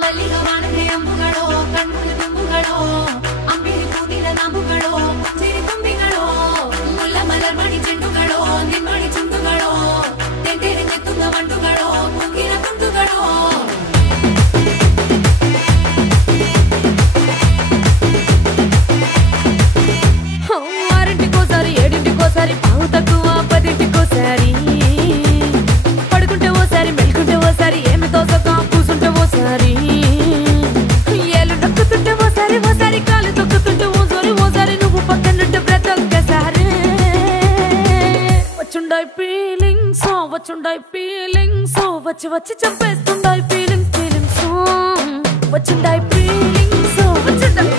ಮಲ್ಲಿಗವಾನದೆ ಅಂಬುಗಳೋ ಕಣ್ಮುಡಿ ತುಂಬುಗಳೋ ಅಂಬಿಳಿ ಕೂದಿನ ನಾಂಬುಗಳೋ ಚಿರಿ ತುಂಬಿಗಳೋ ಮುಲ್ಲ ಮಲರ್ ಮಣಿ ಚೆಂಡುಗಳೋ ನಿಮ್ಮಣಿ ಚುಂಡುಗಳೋ ತೆಂಟೆರೆ ತುಂಗ ಮಂಡುಗಳೋ ಮುಗಿನ ತುಂಡುಗಳೋ ఆరింటికోసారి ఏడింటికోసారి పావు తక్కువ పదింటికోసారి పడుకుంటే ఓసారి మెలుకుంటే ఓసారి ఏమి తోసక కూసుంటే ఓసారి ఏళ్ళు నొక్కుతుంటే ఓసారి ఓసారి కాలు తొక్కుతుంటే ఓసారి నువ్వు పక్కనుంటే ప్రతి ఒక్కసారి వచ్చుండాయి ఫీలింగ్స్ వచ్చి వచ్చి చంపేస్తుండాయి ఫీలింగ్స్ వచ్చుండాయి ఫీలింగ్స్ వచ్చుండాయి